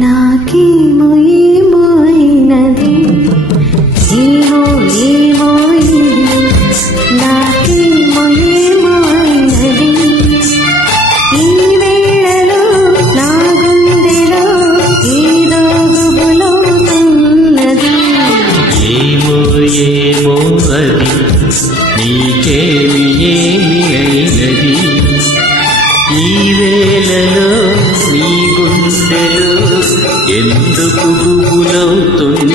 నాకేమో ఏమో అయినది ఏమో ఏమో ఇది నాకేమో ఏమో ఈ వేళలో నా గుండెలో ఏదో గుబులో ఉన్నది. ఏమో ఏమో అది నీకేమి ఏమి అయినది ఈ వేళలో నీ గుండెలో ఎందుకు గుబులవుతున్నది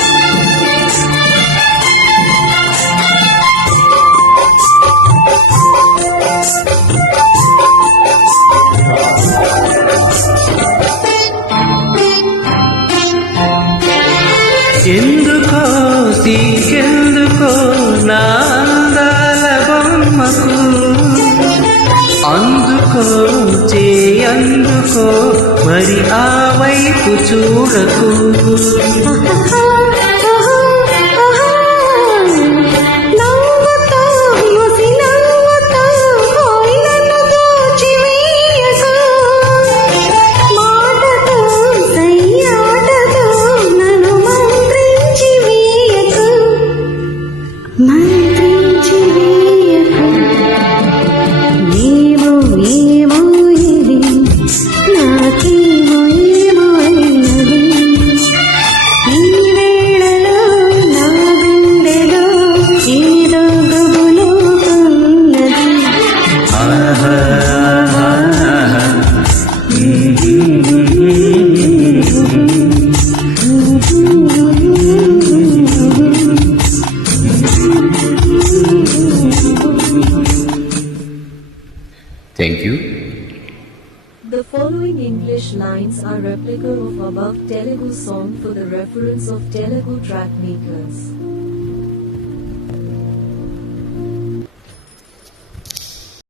నీకెందుకో నా అందాల బొమ్మకు? అందుకో చేయందుకో మరి ఆ వైపు చూడకు. Thank you. The following English lines are replica of above Telugu song for the reference of Telugu track makers.